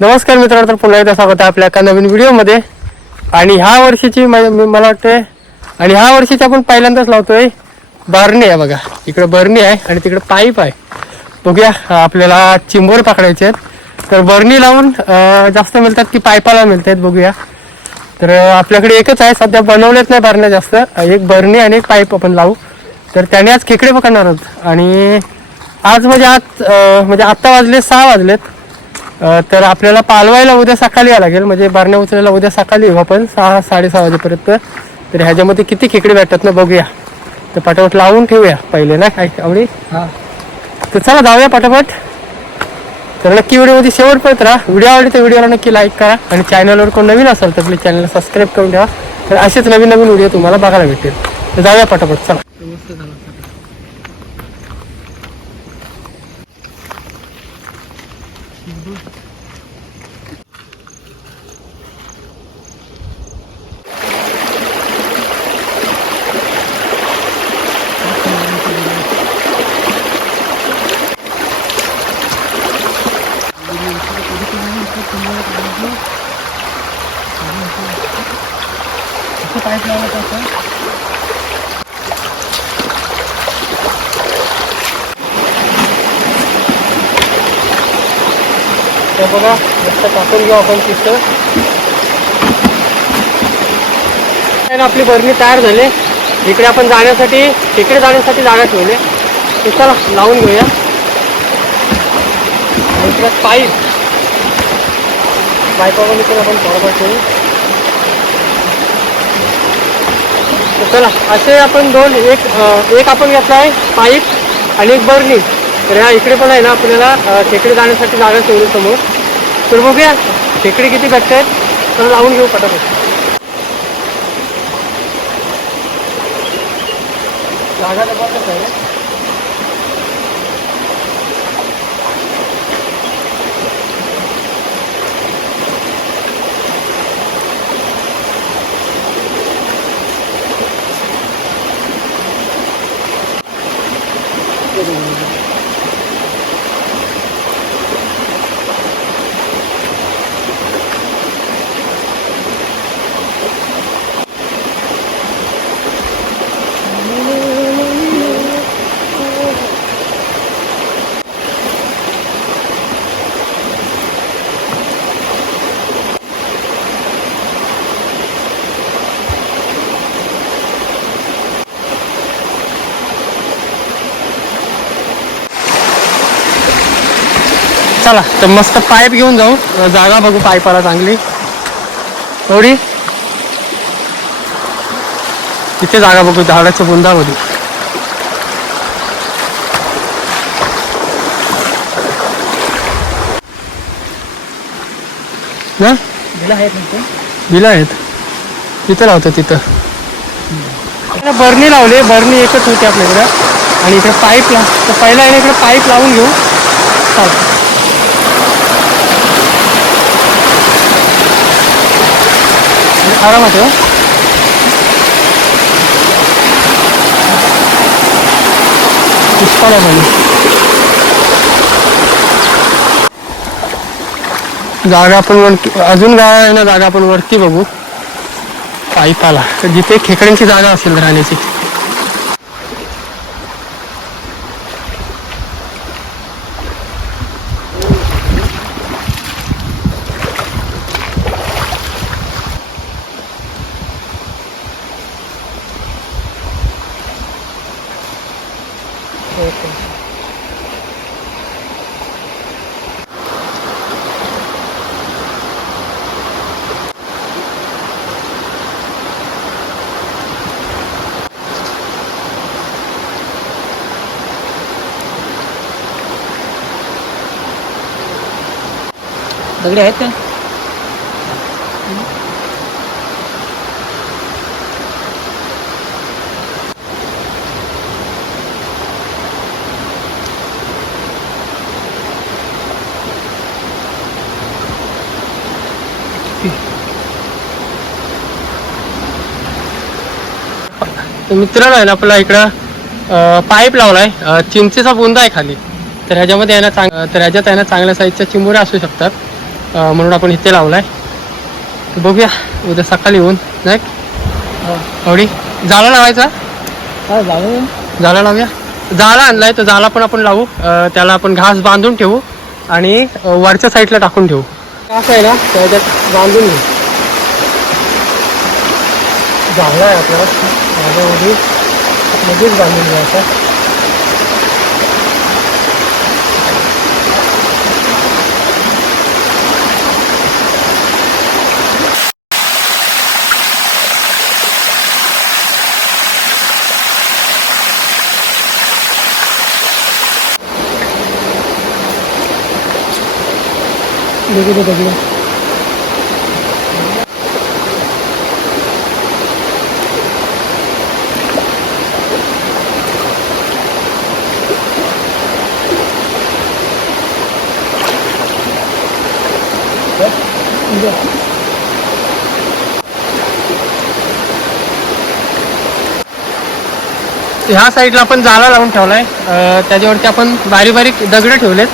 नमस्कार मित्रांनो तर पुन्हा एकदा स्वागत आहे आपल्या एका नवीन व्हिडिओमध्ये. आणि ह्या वर्षीची मला वाटते आणि ह्या वर्षीची आपण पहिल्यांदाच लावतोय बरणी आहे बघा. इकडे बरणी आहे आणि तिकडे पाईप आहे. बघूया आपल्याला चिंबोर पकडायचे आहेत. तर बरणी लावून जास्त मिळतात की पायपाला मिळतात बघूया. तर आपल्याकडे एकच आहे सध्या बनवलेत नाही बरण्या जास्त. एक बरणी आणि एक पाईप आपण लावू. तर त्याने आज खेकडे पकडणार आहोत. आणि आज म्हणजे आज म्हणजे आत्ता वाजले सहा वाजलेत. तर आपल्याला पालवायला उद्या सकाळी यावं लागेल. म्हणजे बारण्या उचलायला उद्या सकाळी येऊ आपण. सहा साडेसहा वाजेपर्यंत. तर ह्याच्यामध्ये किती खेकडे भेटतात ना बघूया. तर पटापट लावून ठेवूया पहिले ना काय आवडी? तर चला जाऊया पटापट. तर नक्की व्हिडिओमध्ये शेवटपर्यंत राहा. व्हिडिओ आवडली तर व्हिडिओला नक्की लाईक करा. आणि चॅनलवर कोण नवीन असेल तर आपल्या चॅनलला सबस्क्राईब करून ठेवा. तर असेच नवीन नवीन व्हिडिओ तुम्हाला बघायला भेटेल. तर जाऊया पटापट. चला. Izby. तर बघा मस्त टाकून घेऊ आपण तिथं. ना, आपली बरणी तयार झाली. इकडे आपण जाण्यासाठी तिकडे जाण्यासाठी जागा ठेवली. तिथं चला लावून घेऊया. इकडे पाईप पाईपावर इकडे आपण बरोबर ठेवू. चला असे आपण दोन एक एक आपण घेतला आहे पाईप आणि एक बरणी. तर ह्या इकडे पण आहे ना आपल्याला खेकडे जाण्यासाठी जागा ठेवली समोर. तर बघूया खेकडे किती भेटत आहेत तर लावून घेऊ पटापट. जागा आहे. चला तर मस्त पाईप घेऊन जाऊ. जागा बघू पाईपाला चांगली. थोडी तिथे जागा बघू झाडाच्या बुंदामध्ये. ना? बिला आहेत. तिथं लावतो तिथं. इकडे बरणी लावले बरणी एकच होती आपल्याकडे आणि इकडे पाईप ला तर पहिला इकडे पाईप लावून घेऊ. चालतं आरामात आहे हो. जागा आपण वरती अजून गाळा आहे ना जागा आपण वरती बघू. पाईपाला तर जिथे खेकड्यांची जागा असेल राहण्याची. दगडे आहेत का मित्रांनो आहे ना आपला इकडं पाईप लावलाय. चिंचेचा बुंदा आहे खाली. तर ह्याच्यामध्ये आहे ना चांग तर ह्याच्यात आहे ना चांगल्या साईजच्या चिमुऱ्या असू शकतात. म्हणून आपण इथे लावलाय. तर बघूया उद्या सकाळी येऊन नाही आवडी जाला लावायचा? जाला लावूया. जाला आणलाय तर जाला पण आपण लावू. त्याला आपण घास बांधून ठेवू आणि वरच्या साईडला टाकून ठेवू. असं आहे ना त्याच्यात बांधून घेऊ झाला आहे आपल्याला मध्येच बांधून घ्यायचा बघू बघू ह्या साईडला आपण जाला लावून ठेवलाय. त्याच्यावरती आपण बारीक बारीक दगड ठेवलेत.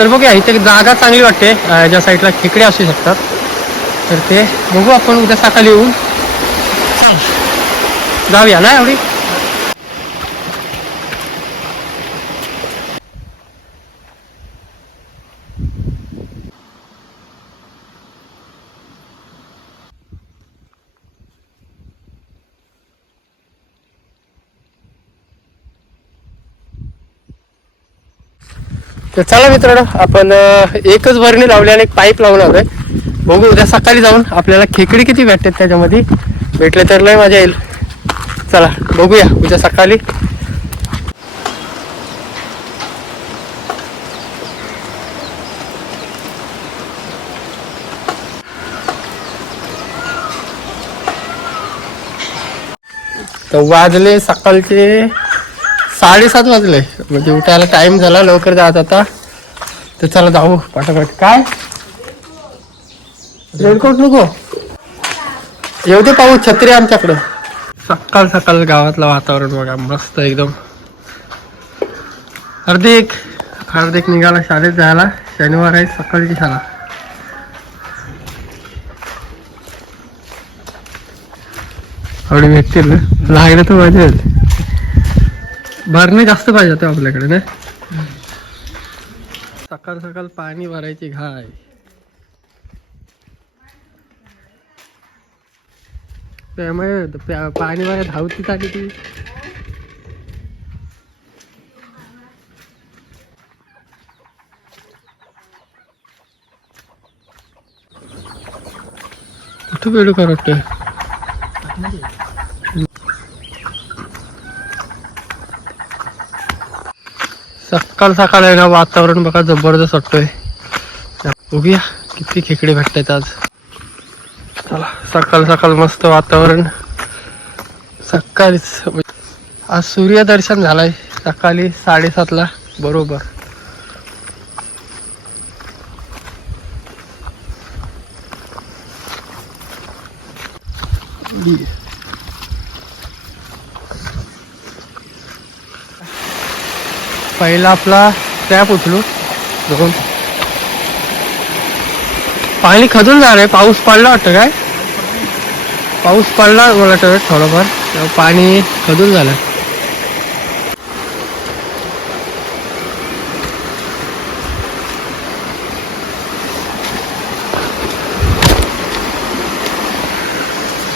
तर बघूया इथे जागा चांगली वाटते. ज्या साईडला खेकडे असू शकतात. तर ते बघू आपण उद्या सकाळी येऊन. जाऊया ना एवढी? तर चला मित्रांनो आपण एकच भरणी लावली आणि एक पाईप लावून आलोय बघू उद्या सकाळी जाऊन आपल्याला खेकडी किती भेटतात त्याच्यामध्ये. भेटले तर लय मजा येईल. चला बघूया उद्या सकाळी. तर वाजले सकाळचे साडेसात वाजले. म्हणजे उठायला टाइम झाला लवकर जात आता. तर चला जाऊ पाठापाठ काय? रेडकोट नको. येऊ दे पाऊस छत्री आमच्याकडं. सकाळ सकाळ गावातलं वातावरण बघा मस्त एकदम. हार्दिक हार्दिक निघाला शाळेत जायला. शनिवार आहे सकाळची शाळा. आवडी भेटतील लागलं तर मजा येईल भरणे जास्त पाहिजे होते आपल्याकडे ना सकाळ सकाळ पाणी भरायची घाय त्यामुळे पाणी भरायला धावती चाली ती कुठं वेळ करत सकाळ सकाळ आहे ना वातावरण बघा जबरदस्त वाटतोय. बघूया किती खेकडे भेटतायत आज. चला सकाळ सकाळ मस्त वातावरण. सकाळीच आज सूर्यदर्शन झालंय. सकाळी साडेसातला बरोबर. पहिला आपला ट्रॅप उचलू. बघून. पाणी खदून झालंय पाऊस पडला वाटतं काय? पाऊस पडला मला वाटतं थोडंफार. पाणी खदून झालं.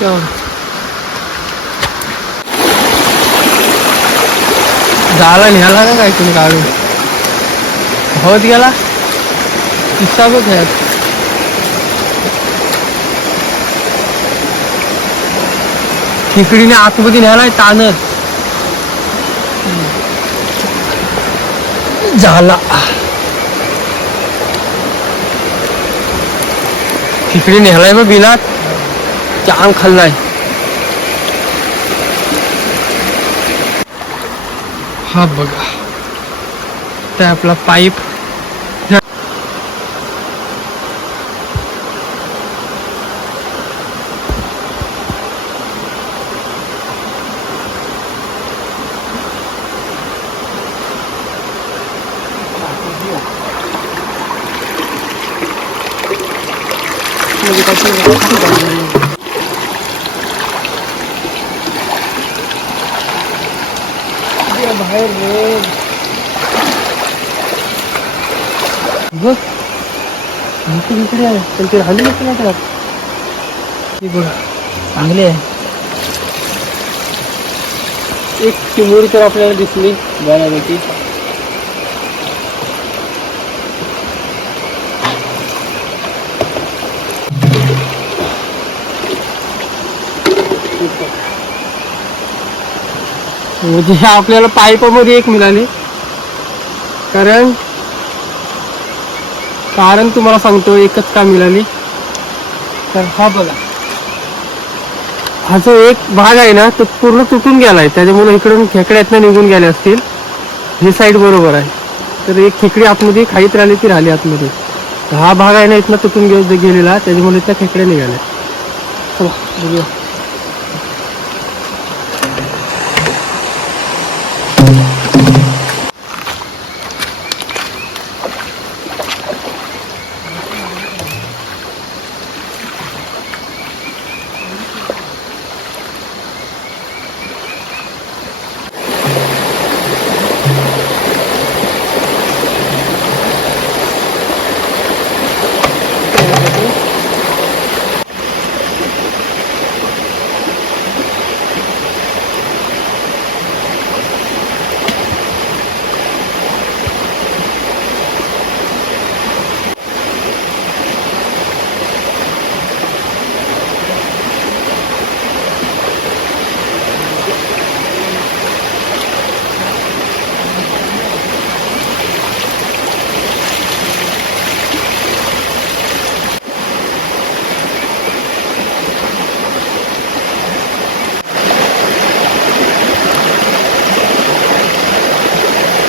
Yeah. झाला निघाला का काय तुम्ही काढून? होत गेला? किस्सा बघ ह्यात खेकडीने आतमध्ये न्यायलाय ताणत झाला. खेकडी न्यायलाय मग बिलात. जाम खाल्लाय हा बघा. त्या आपला पाईप आतमध्ये काहीतरी बाहेर रोड बघ इकडे इकडे आहे पण ते हल्ली नसते ना त्यात हे बघा. चांगली आहे. एक चिमुरी तर आपल्याला दिसली बऱ्यापैकी. म्हणजे आपल्याला पाईपामध्ये एक मिळाली. कारण कारण तुम्हाला सांगतो एकच का मिळाली तर हा बघा. हा जो एक भाग आहे ना तो पूर्ण तुटून गेला आहे त्याच्यामुळे इकडून खेकड्यातनं निघून गेले असतील. ही साईड बरोबर आहे. तर एक खेकडी आतमध्ये खाईत राहिली ती राहिली आतमध्ये. तर हा भाग आहे ना इथनं तुटून गेलेला. त्याच्यामुळे इथं खेकड्या निघाल्या. चला बघूया.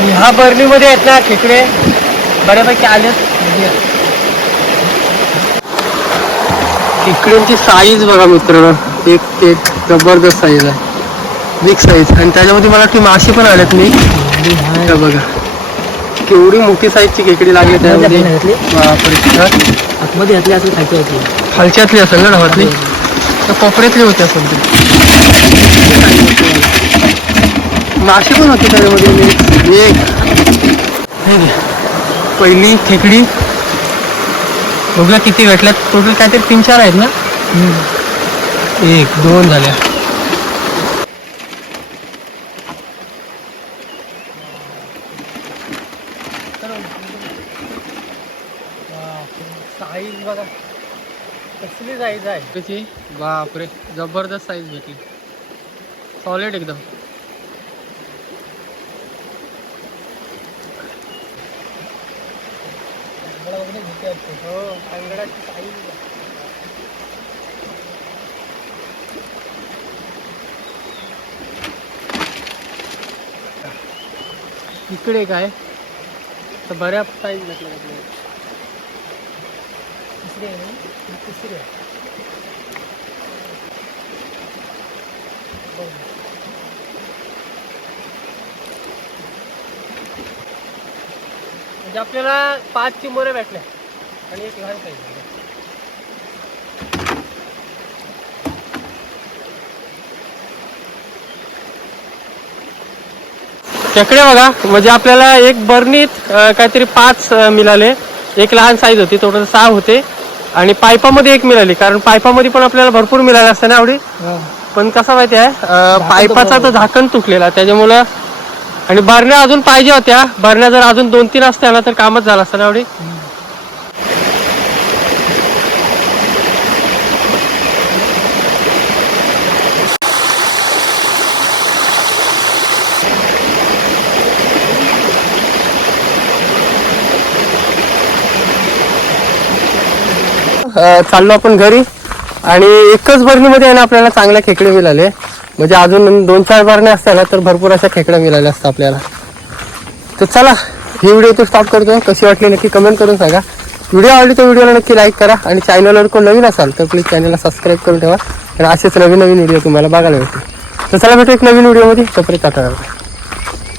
ह्या बर्नीमध्ये आहेत ना खेकडे. बऱ्यापैकी आलेत. खेकड्यांची साईज बघा मित्र एक एक जबरदस्त साईज आहे. बिग साईज आणि त्याच्यामध्ये मला ती माशी पण आल्यात मी. हे बघा. केवढी मोठी साईजची खेकडी लागली त्यामध्ये. हा? आतमध्ये घातली होती खालच्यातली असेल. ना गावातली? तर कोपऱ्यातली होती असेल ती. माशी पण होती त्याच्यामध्ये एक. पहिली खेकडी. बघूया किती भेटल्यात. टोटल काहीतरी तीन चार आहेत ना? एक दोन झाल्या. साईज बघा. कसली साईज आहे? त्याची बापरे. जबरदस्त साईज भेटली. सॉलिड एकदम. हो अंगडाची साईज इकडे काय? तर बऱ्या साईज भेटला तिसरी आहे ना? तिसरी आहे. बघ. म्हणजे आपल्याला पाच चिमोरे भेटल्या. आणि एक लहान साईज खेकडे बघा म्हणजे आपल्याला एक बर्नीत काहीतरी पाच मिळाले. एक लहान साईज होती टोटल सहा होते. आणि पाईपामध्ये एक मिळाली कारण पाईपामध्ये पण आपल्याला भरपूर मिळाले असते ना आवडी? पण कसं माहिती आहे अं, पाईपाचा तर झाकण तुटलेला त्याच्यामुळं आणि भरण्या अजून पाहिजे होत्या. भरण्या जर अजून दोन तीन असत्या ना तर कामच झालं असतं ना आवडी? चाललो आपण घरी आणि एकच बरणीमध्ये आहे ना आपल्याला चांगल्या खेकडे मिळाले. म्हणजे अजून दोन चार बरण्या असत्या ना तर भरपूर अशा खेकड्या मिळाल्या असतात आपल्याला. तर चला ही व्हिडिओ इथे स्टॉप करतो कशी वाटली नक्की कमेंट करून सांगा. व्हिडिओ आवडली तर व्हिडिओला नक्की लाईक करा आणि चॅनलवर कोण नवीन असाल तर प्लीज चॅनलला सबस्क्राईब करून ठेवा. आणि असेच नवीन नवीन व्हिडिओ तुम्हाला बघायला भेटतील. तर चला भेटू एक नवीन व्हिडिओमध्ये तोपर्यंत टाटा